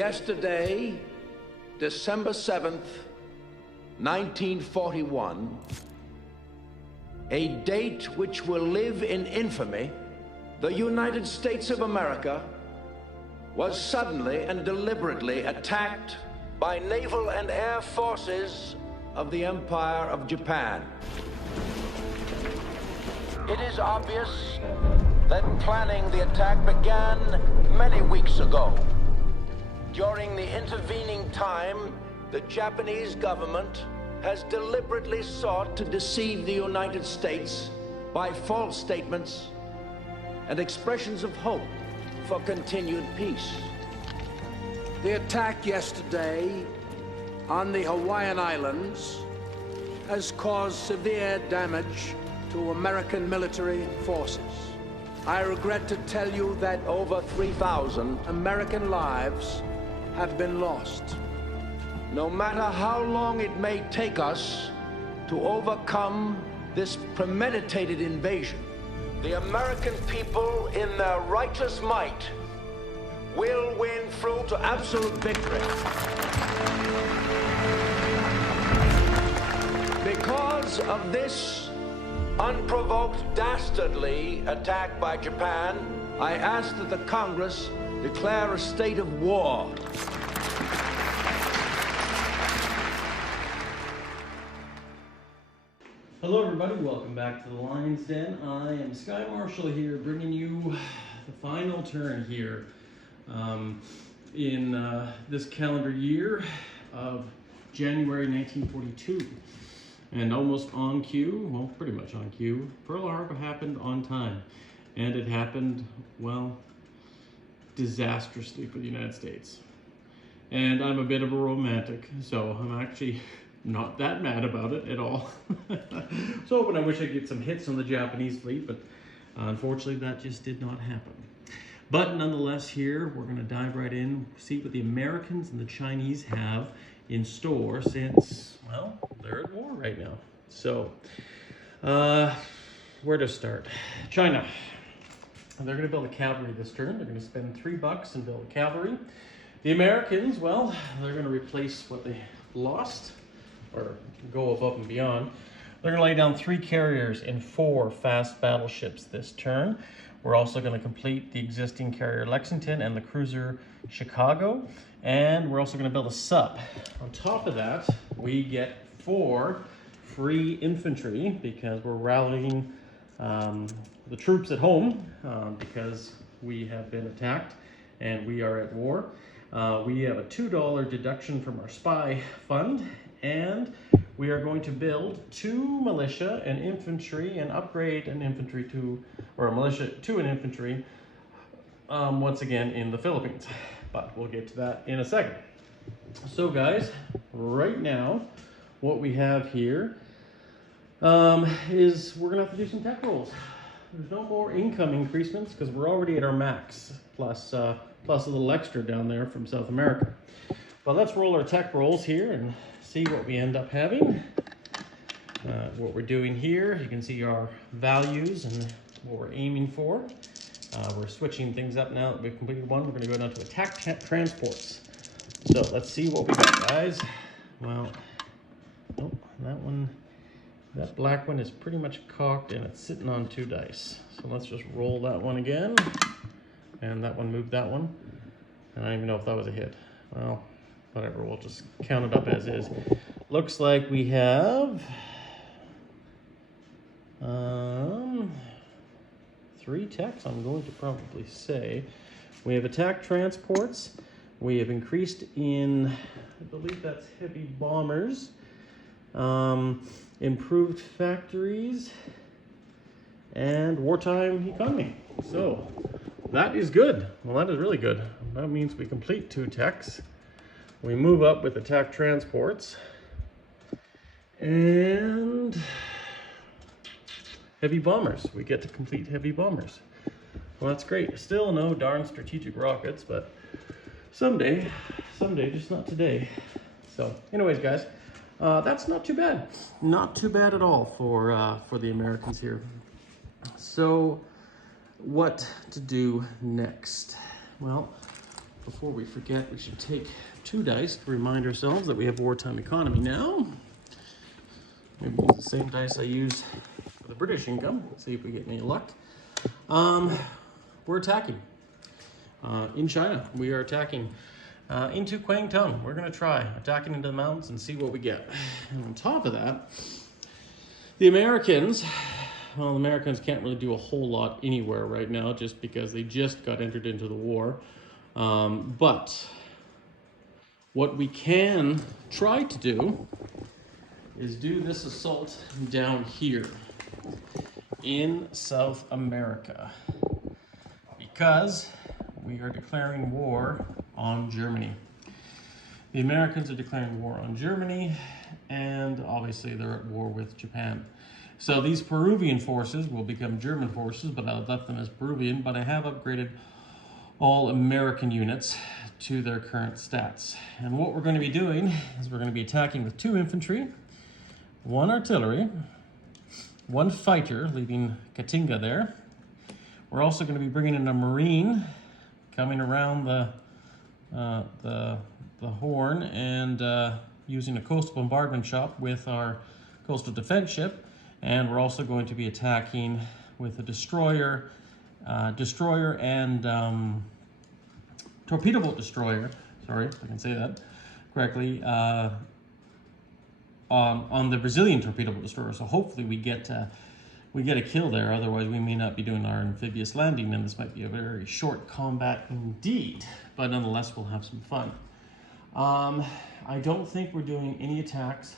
Yesterday, December 7th, 1941, a date which will live in infamy, the United States of America was suddenly and deliberately attacked by naval and air forces of the Empire of Japan. It is obvious that planning the attack began many weeks ago. During the intervening time, the Japanese government has deliberately sought to deceive the United States by false statements and expressions of hope for continued peace. The attack yesterday on the Hawaiian Islands has caused severe damage to American military forces. I regret to tell you that over 3,000 American lives have been lost. No matter how long it may take us to overcome this premeditated invasion, the American people, in their righteous might, will win through to absolute victory. Because of this unprovoked, dastardly attack by Japan, I ask that the Congress declare a state of war. Hello everybody, welcome back to the Lion's Den. I am Sky Marshall here, bringing you the final turn here in this calendar year of January 1942. And almost on cue, well, pretty much on cue, Pearl Harbor happened on time. And it happened, well, disastrously for the United States. And I'm a bit of a romantic, so I'm actually not that mad about it at all. So, but I wish I'd get some hits on the Japanese fleet, but unfortunately that just did not happen. But nonetheless, here we're going to dive right in, see what the Americans and the Chinese have in store since, well, they're at war right now. So, where to start? China. They're going to build a cavalry this turn. They're going to spend $3 and build a cavalry. The Americans, well, they're going to replace what they lost, or go above and beyond. They're going to lay down 3 carriers and 4 fast battleships this turn. We're also going to complete the existing carrier Lexington and the cruiser Chicago. And we're also going to build a sub. On top of that, we get 4 free infantry because we're rallying the troops at home because we have been attacked and we are at war. We have a $2 deduction from our spy fund, and we are going to build 2 militia and infantry and upgrade an infantry to, or a militia to an infantry once again in the Philippines. But we'll get to that in a second. So guys, right now, what we have here is we're gonna have to do some tech rolls. There's no more income increasements because we're already at our max, plus a little extra down there from South America. But let's roll our tech rolls here and see what we end up having. What we're doing here, you can see our values and what we're aiming for. We're switching things up now that we've completed one. We're going to go down to attack transports. So let's see what we got, guys. Well, oh, that black one is pretty much cocked and it's sitting on 2 dice. So let's just roll that one again. And that one moved that one. And I don't even know if that was a hit. Well, whatever, we'll just count it up as is. Looks like we have 3 techs, I'm going to probably say. We have attack transports. We have increased in, I believe that's heavy bombers. Improved factories. And wartime economy. So, that is good. Well, that is really good. That means we complete 2 techs. We move up with attack transports. And heavy bombers. We get to complete heavy bombers. Well, that's great. Still no darn strategic rockets, but someday, just not today. So anyways, guys, that's not too bad. Not too bad at all for the Americans here. So what to do next? Well, before we forget, we should take 2 dice to remind ourselves that we have wartime economy now. Maybe use the same dice I use for the British income. Let's see if we get any luck. We're attacking in China. We are attacking into Kwangtung. We're going to try attacking into the mountains and see what we get. And on top of that, the Americans can't really do a whole lot anywhere right now just because they just got entered into the war. But what we can try to do is do this assault down here in South America because we are declaring war on Germany. The Americans are declaring war on Germany, and obviously they're at war with Japan. So these Peruvian forces will become German forces, but I've left them as Peruvian, but I have upgraded all American units to their current stats. And what we're going to be doing is we're going to be attacking with 2 infantry, 1 artillery, 1 fighter, leaving Katinga there. We're also going to be bringing in a marine coming around the Horn and using a coastal bombardment shop with our coastal defense ship. And we're also going to be attacking with a destroyer and torpedo boat destroyer. Sorry if I can say that correctly. On the Brazilian torpedo boat destroyer. So hopefully we get a kill there. Otherwise, we may not be doing our amphibious landing, and this might be a very short combat indeed. But nonetheless, we'll have some fun. I don't think we're doing any attacks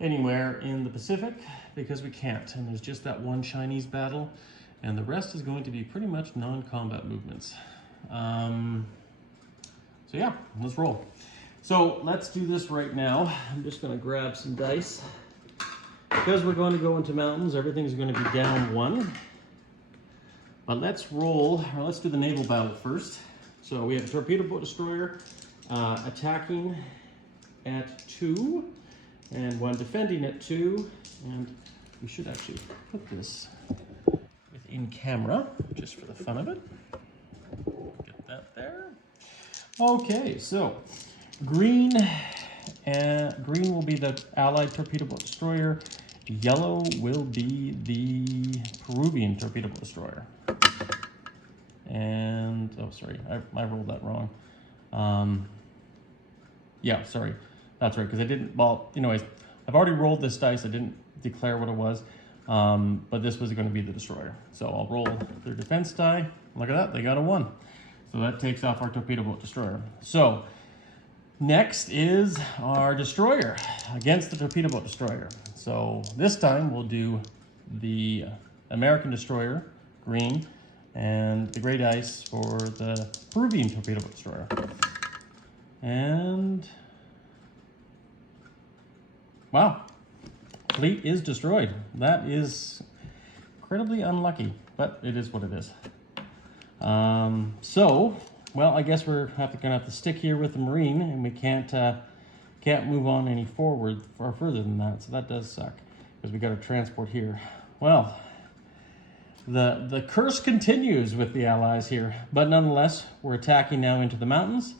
anywhere in the Pacific because we can't. And there's just that one Chinese battle, and the rest is going to be pretty much non-combat movements. So yeah, let's roll. So let's do this right now. I'm just going to grab some dice. Because we're going to go into mountains, everything's going to be down 1. But let's roll, or let's do the naval battle first. So we have a torpedo boat destroyer attacking at 2, and 1 defending at 2. And we should actually put this within camera, just for the fun of it. Get that there. Okay, so green will be the Allied torpedo boat destroyer. Yellow will be the Peruvian torpedo boat destroyer. And, oh, sorry, I rolled that wrong. Yeah, sorry, that's right, because I didn't, well, anyways, I've already rolled this dice. I didn't declare what it was, but this was going to be the destroyer. So I'll roll their defense die. Look at that, they got a 1. So that takes off our torpedo boat destroyer. So next is our destroyer against the torpedo boat destroyer. So this time we'll do the American destroyer, green, and the gray dice for the Peruvian torpedo boat destroyer. And wow, fleet is destroyed. That is incredibly unlucky, but it is what it is. So, well, I guess we're gonna have to stick here with the Marine, and we can't move on any forward or further than that. So that does suck because we got a transport here. Well, the curse continues with the Allies here, but nonetheless, we're attacking now into the mountains,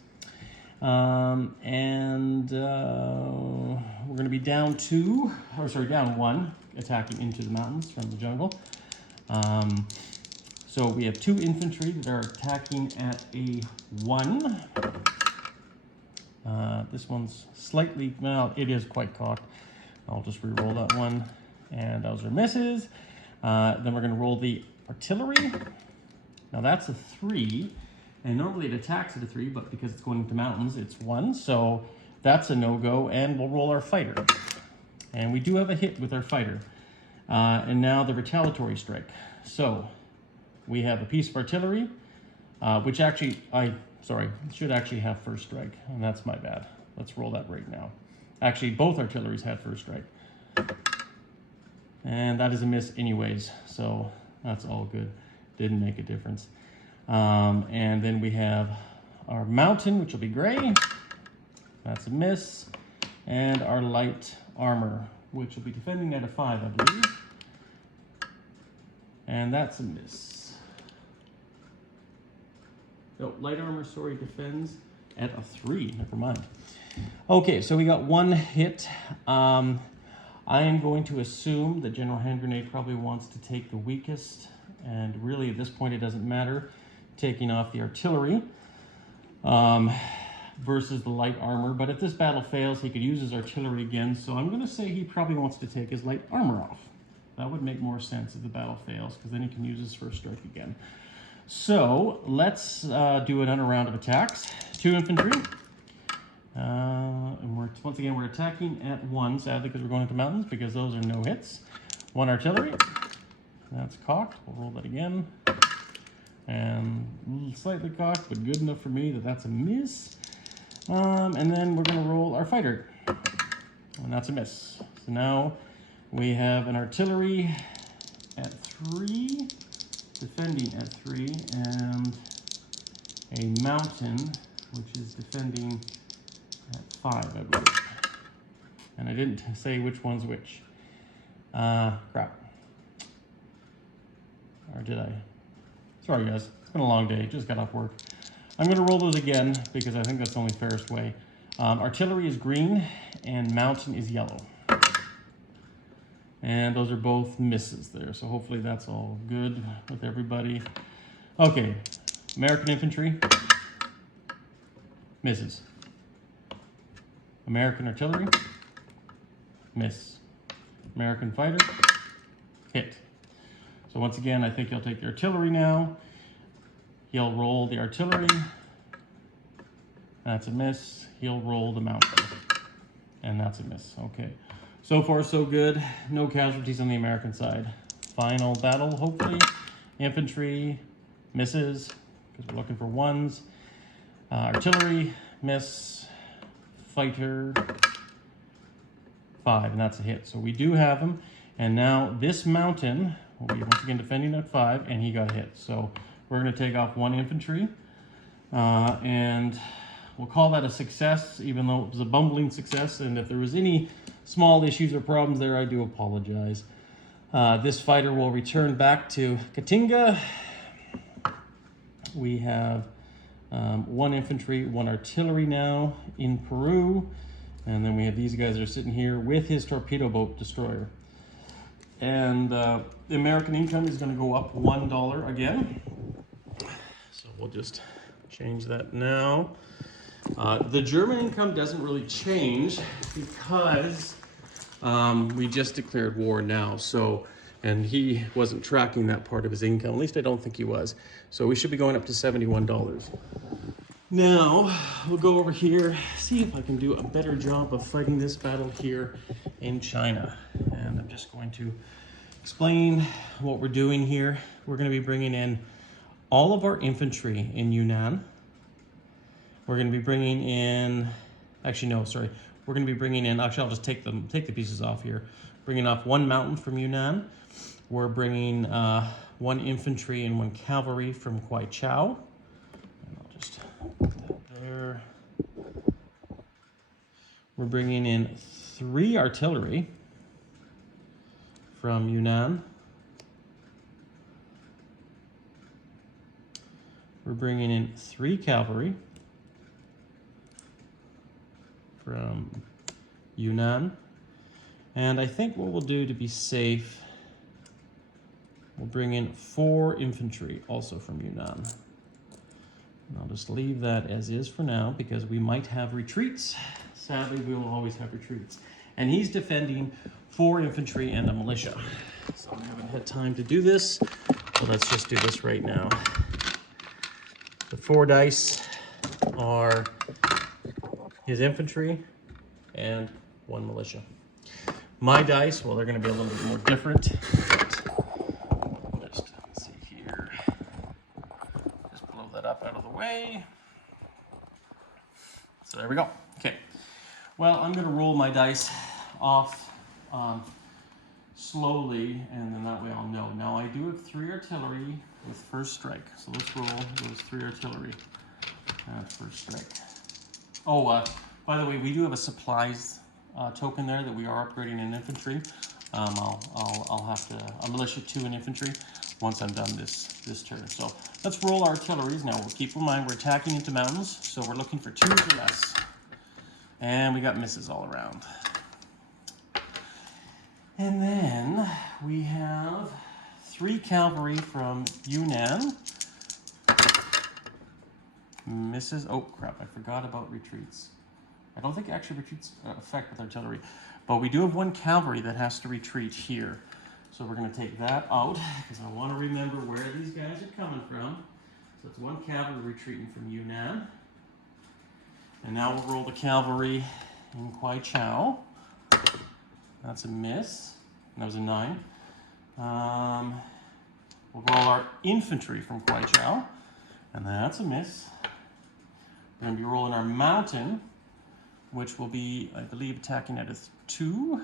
and we're going to be down 1, attacking into the mountains from the jungle. So we have 2 infantry that are attacking at a 1. This one's slightly, well, it is quite cocked. I'll just re-roll that one, and those are misses. Then we're going to roll the artillery. Now that's a 3, and normally it attacks at a 3, but because it's going into mountains, it's 1. So that's a no-go, and we'll roll our fighter. And we do have a hit with our fighter. And now the retaliatory strike. So we have a piece of artillery, which actually, should actually have first strike, and that's my bad. Let's roll that right now. Actually, both artilleries had first strike. And that is a miss anyways, so that's all good. Didn't make a difference. And then we have our mountain, which will be gray. That's a miss. And our light armor, which will be defending at a 5, I believe. And that's a miss. No, light armor, sorry, defends at a 3. Never mind. Okay, so we got 1 hit. I am going to assume that General Hand Grenade probably wants to take the weakest, and really at this point it doesn't matter, taking off the artillery versus the light armor. But if this battle fails, he could use his artillery again, so I'm going to say he probably wants to take his light armor off. That would make more sense if the battle fails, because then he can use his first strike again. So let's do another round of attacks. 2 infantry. And once again, we're attacking at 1, sadly, because we're going into mountains, because those are no hits. 1 artillery. That's cocked. We'll roll that again. And slightly cocked, but good enough for me that that's a miss. And then we're going to roll our fighter. And that's a miss. So now we have an artillery at 3, defending at 3, and a mountain, which is defending at 5, I believe. And I didn't say which one's which. Crap. Or did I? Sorry, guys. It's been a long day. Just got off work. I'm going to roll those again because I think that's the only fairest way. Artillery is green and mountain is yellow. And those are both misses there. So hopefully that's all good with everybody. Okay. American infantry. Misses. American artillery. Miss. American fighter. Hit. So once again, I think he'll take the artillery now. He'll roll the artillery. That's a miss. He'll roll the mountain. And that's a miss. Okay. So far, so good. No casualties on the American side. Final battle, hopefully. Infantry, misses, because we're looking for 1s. Artillery, miss. Fighter, 5, and that's a hit. So we do have him. And now this mountain will be once again defending at 5, and he got hit. So we're going to take off 1 infantry. And we'll call that a success, even though it was a bumbling success. And if there was any small issues or problems there, I do apologize. This fighter will return back to Katinga. We have 1 infantry, 1 artillery now in Peru. And then we have these guys that are sitting here with his torpedo boat destroyer. And the American income is going to go up $1 again. So we'll just change that now. The German income doesn't really change because we just declared war now. So, and he wasn't tracking that part of his income. At least I don't think he was. So we should be going up to $71. Now, we'll go over here, see if I can do a better job of fighting this battle here in China. And I'm just going to explain what we're doing here. We're going to be bringing in all of our infantry in Yunnan. We're going to be bringing in, actually no, sorry. We're going to be bringing in, actually I'll just take the pieces off here. Bringing off 1 mountain from Yunnan. We're bringing 1 infantry and 1 cavalry from Kwai Chao. And I'll just put that there. We're bringing in 3 artillery from Yunnan. We're bringing in 3 cavalry from Yunnan. And I think what we'll do to be safe, we'll bring in 4 infantry also from Yunnan. And I'll just leave that as is for now because we might have retreats. Sadly, we will always have retreats. And he's defending 4 infantry and a militia. So I haven't had time to do this, so let's just do this right now. The 4 dice are his infantry and 1 militia. My dice, well, they're going to be a little bit more different. Just let's see here. Just blow that up out of the way. So there we go. Okay. Well, I'm going to roll my dice off slowly, and then that way I'll know. Now I do have 3 artillery with first strike. So let's roll those 3 artillery at first strike. Oh, by the way, we do have a supplies token there that we are upgrading in infantry. I'll have to a militia 2 and infantry once I'm done this turn. So let's roll artilleries. Now we'll keep in mind we're attacking into mountains, so we're looking for 2s or less. And we got misses all around. And then we have 3 cavalry from Yunnan. Misses. Oh crap, I forgot about retreats. I don't think actually retreats affect with artillery, but we do have 1 cavalry that has to retreat here. So we're going to take that out because I want to remember where these guys are coming from. So it's 1 cavalry retreating from Yunnan. And now we'll roll the cavalry in Kwai Chao. That's a miss. That was a 9. We'll roll our infantry from Kwai Chao. And that's a miss. We're going to be rolling our mountain, which will be, I believe, attacking at a 2.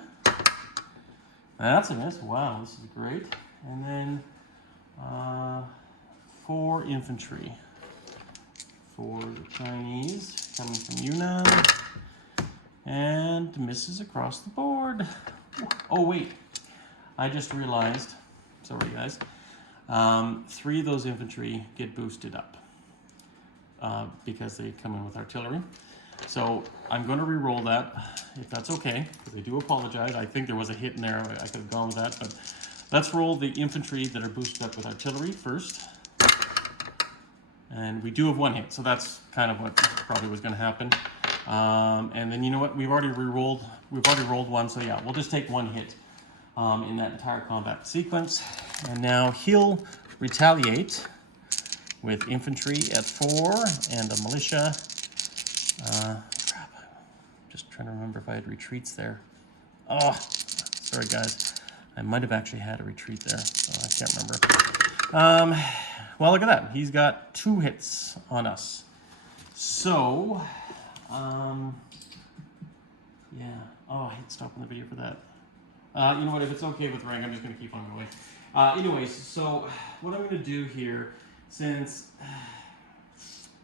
That's a miss. Wow, this is great. And then 4 infantry for the Chinese coming from Yunnan. And misses across the board. Oh, wait. I just realized, sorry guys, 3 of those infantry get boosted up because they come in with artillery. So I'm going to re-roll that, if that's okay, because I do apologize. I think there was a hit in there. I could have gone with that, but let's roll the infantry that are boosted up with artillery first. And we do have 1 hit, so that's kind of what probably was going to happen. And then you know what? We've already rolled 1, so yeah, we'll just take 1 hit in that entire combat sequence. And now he'll retaliate with infantry at 4 and a militia. Crap. I'm just trying to remember if I had retreats there. Oh, sorry guys. I might have actually had a retreat there, so I can't remember. Well, look at that. He's got 2 hits on us. So, yeah. Oh, I hit stop on the video for that. You know what? If it's okay with rank, I'm just going to keep on going. Anyways, so what I'm going to do here, since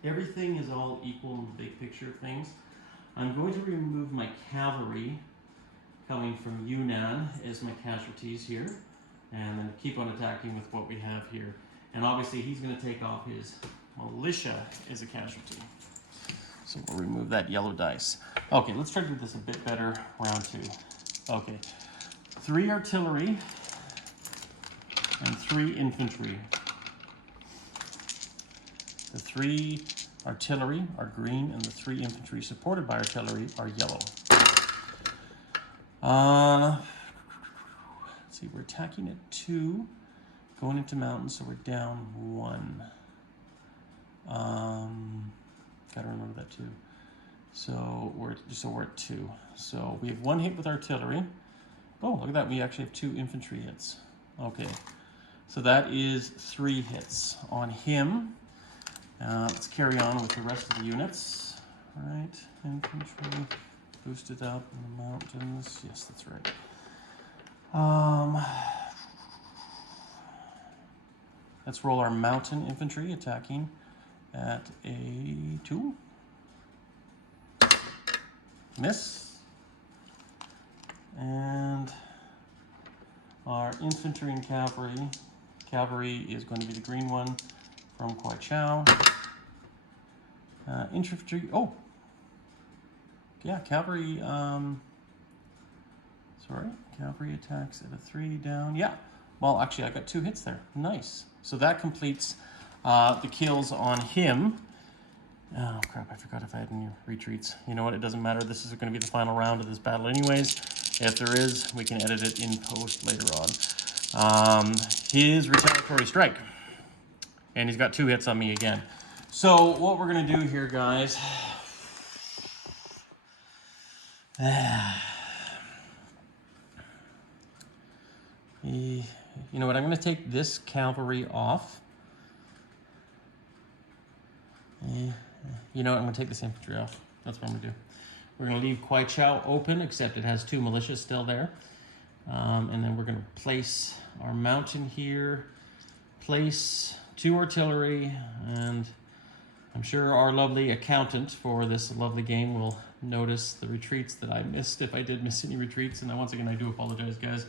everything is all equal in the big picture of things, I'm going to remove my cavalry coming from Yunnan as my casualties here, and then keep on attacking with what we have here. And obviously he's going to take off his militia as a casualty. So we'll remove that yellow dice. Okay, let's try to do this a bit better. Round 2. Okay, 3 artillery and 3 infantry. The 3 artillery are green, and the 3 infantry supported by artillery are yellow. Let's see, we're attacking at 2, going into mountains, so we're down 1. Gotta remember that too. So we're at 2. So we have 1 hit with artillery. Oh, look at that, we actually have 2 infantry hits. Okay, so that is 3 hits on him. Let's carry on with the rest of the units. All right, infantry boosted up in the mountains. Yes, that's right. Let's roll our mountain infantry attacking at a 2. Miss. And our infantry and cavalry. Cavalry is going to be the green one from Kwai Chao. Infantry, oh. Yeah, cavalry, sorry, cavalry attacks at a 3 down. Yeah, well, actually, I got 2 hits there. Nice. So that completes the kills on him. Oh, crap, I forgot if I had any retreats. You know what, it doesn't matter. This is going to be the final round of this battle anyways. If there is, we can edit it in post later on. His retaliatory strike. And he's got 2 hits on me again. So what we're going to do here, guys... You know what, I'm going to take this cavalry off. You know what, I'm going to take this infantry off. That's what I'm going to do. We're going to leave Kwai Chao open, except it has 2 militias still there. And then we're going to place our mountain here, place 2 artillery, and I'm sure our lovely accountant for this lovely game will notice the retreats that I missed, if I did miss any retreats. And once again, I do apologize, guys.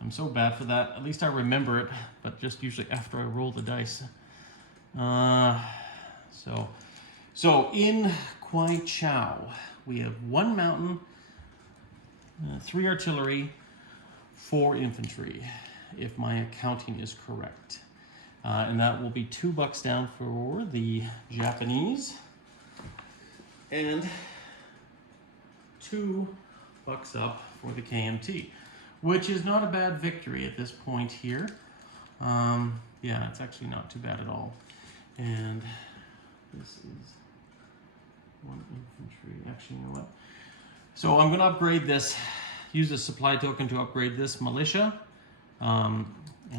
I'm so bad for that. At least I remember it, but just usually after I roll the dice. So in Kwai Chao, we have 1 mountain, 3 artillery, 4 infantry, if my accounting is correct. And that will be $2 down for the Japanese, and $2 up for the KMT, which is not a bad victory at this point here. Yeah, it's actually not too bad at all. And this is 1 infantry. Actually, you know what? So I'm going to upgrade this, use a supply token to upgrade this militia, and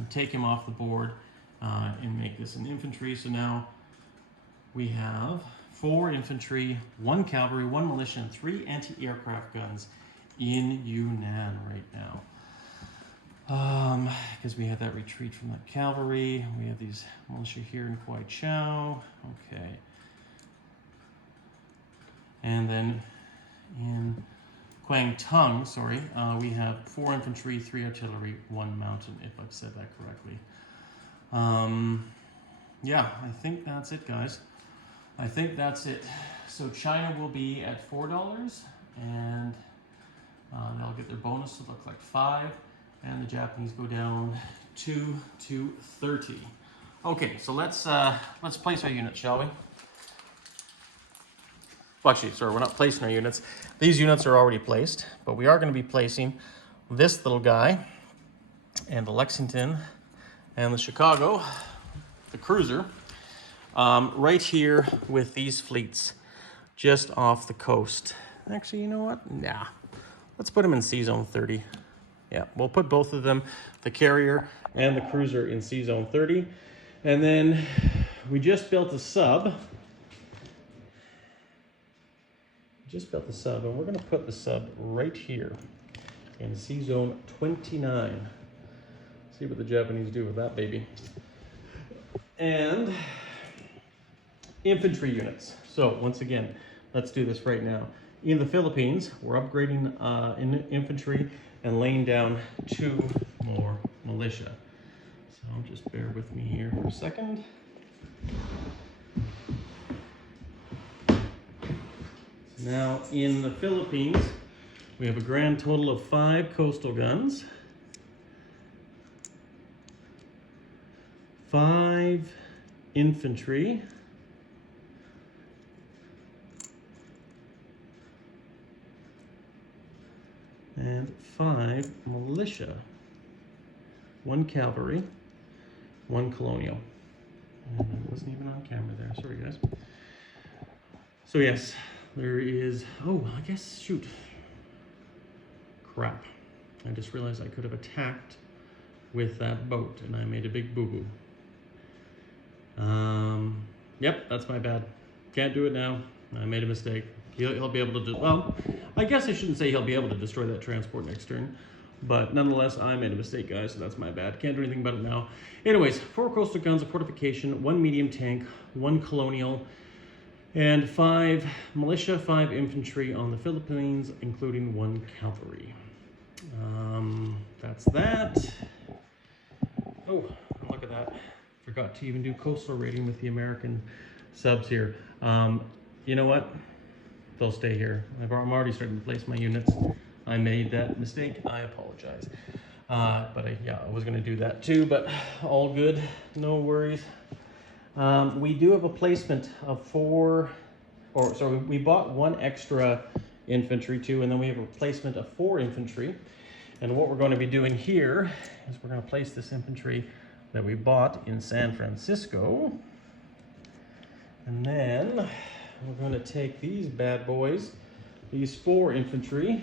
take him off the board and make this an infantry. So now we have 4 infantry, 1 cavalry, 1 militia, and 3 anti-aircraft guns in Yunnan right now. Because we had that retreat from the cavalry. We have these militia here in Kwai Chao. Okay. And then in Kwang Tung, sorry, we have 4 infantry, 3 artillery, 1 mountain, if I've said that correctly. Yeah, I think that's it, guys. I think that's it. So China will be at $4, and they'll get their bonus to look like 5, and the Japanese go down 2 to 30. Okay, so let's place our units, shall we? Well, actually, sorry, we're not placing our units. These units are already placed, but we are going to be placing this little guy, and the Lexington, and the Chicago, the cruiser, right here with these fleets, just off the coast. Actually, you know what? Nah, let's put them in C-Zone 30. Yeah, we'll put both of them, the carrier and the cruiser, in C-Zone 30. And then we just built a sub. And we're going to put the sub right here in C-Zone 29. See what the Japanese do with that baby. And infantry units. So once again, let's do this right now. In the Philippines, we're upgrading in infantry and laying down 2 more militia. So just bear with me here for a second. Now in the Philippines, we have a grand total of 5 coastal guns, 5 infantry, and 5 militia, 1 cavalry, 1 colonial. And I wasn't even on camera there, sorry guys. So yes, there is, oh, I guess, shoot. Crap. I just realized I could have attacked with that boat, and I made a big boo-boo. Yep, that's my bad. Can't do it now. I made a mistake. He'll be able to do, well, I guess I shouldn't say he'll be able to destroy that transport next turn, but nonetheless, I made a mistake, guys, so that's my bad. Can't do anything about it now. Anyways, 4 coastal guns, a fortification, 1 medium tank, 1 colonial, and 5 militia, 5 infantry on the Philippines, including 1 cavalry. That's that. Oh, look at that. Forgot to even do coastal rating with the American subs here. You know what? They'll stay here. I'm already starting to place my units. I made that mistake. I apologize. But I was going to do that too, but all good. No worries. We do have a placement of 4, we bought 1 extra infantry too, and then we have a placement of 4 infantry. And what we're going to be doing here is we're going to place this infantry that we bought in San Francisco. And then we're going to take these bad boys, these 4 infantry,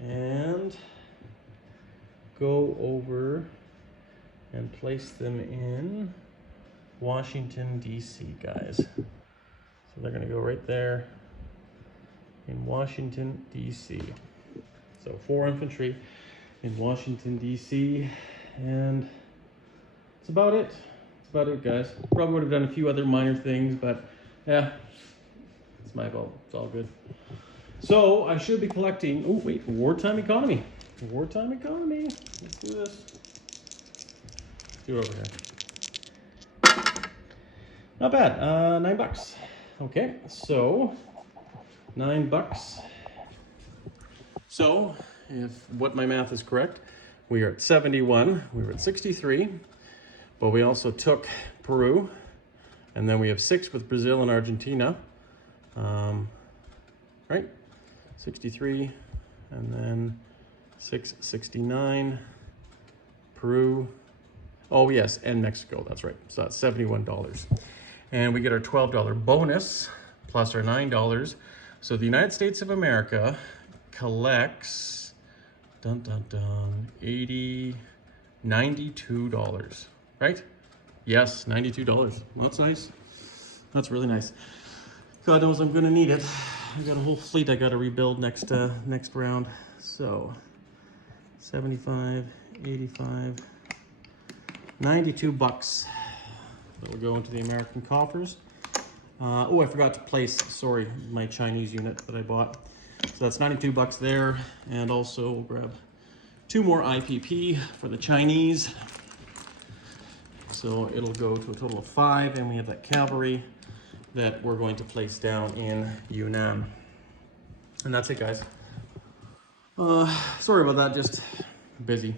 and go over and place them in Washington, D.C., guys. So they're going to go right there in Washington, D.C. So 4 infantry in Washington, D.C. And that's about it. That's about it, guys. Probably would have done a few other minor things, but yeah, it's my fault. It's all good. So I should be collecting, oh wait, wartime economy. Wartime economy. Let's do this. Let's do it over here. Not bad. $9. Okay, so $9. So, if what my math is correct, we are at 71. We were at 63, but we also took Peru, and then we have 6 with Brazil and Argentina. Right? 63, and then 669. Peru. Oh yes, and Mexico. That's right. So that's $71. And we get our $12 bonus plus our $9. So the United States of America collects $92, right? Yes, $92. That's nice. That's really nice. God knows I'm gonna need it. I got a whole fleet I gotta rebuild next round. So 75, 85, $92. That'll go into the American coffers. Oh, I forgot to place, sorry, my Chinese unit that I bought. So that's $92 there, and also we'll grab 2 more IPP for the Chinese. So it'll go to a total of 5, and we have that cavalry that we're going to place down in Yunnan. And that's it, guys. Sorry about that, just busy.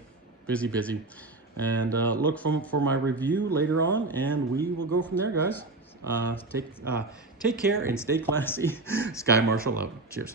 And look for my review later on, and we will go from there, guys. Take care and stay classy. Sky Marshal out. Cheers.